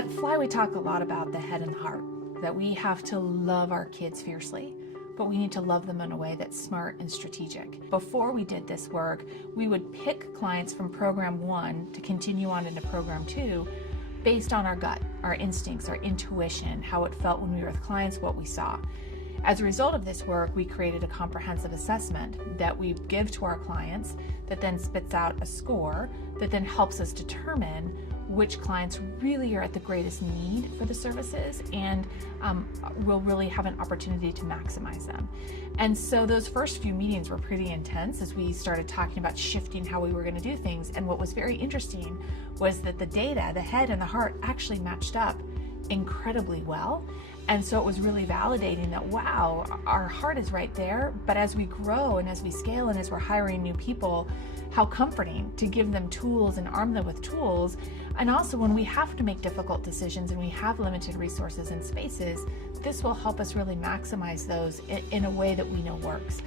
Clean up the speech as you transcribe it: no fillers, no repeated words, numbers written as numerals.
At Fly, we talk a lot about the head and the heart, that we have to love our kids fiercely, but we need to love them in a way that's smart and strategic. Before we did this work, we would pick clients from program 1 to continue on into program 2 based on our gut, our instincts, our intuition, how it felt when we were with clients, what we saw. As a result of this work, we created a comprehensive assessment that we give to our clients that then spits out a score that then helps us determine which clients really are at the greatest need for the services and will really have an opportunity to maximize them. And so those first few meetings were pretty intense as we started talking about shifting how we were going to do things. And what was very interesting was that the data, the head and the heart, actually matched up incredibly well. And so it was really validating that, wow, our heart is right there, but as we grow and as we scale and as we're hiring new people, how comforting to give them tools and arm them with tools. And also when we have to make difficult decisions and we have limited resources and spaces, this will help us really maximize those in a way that we know works.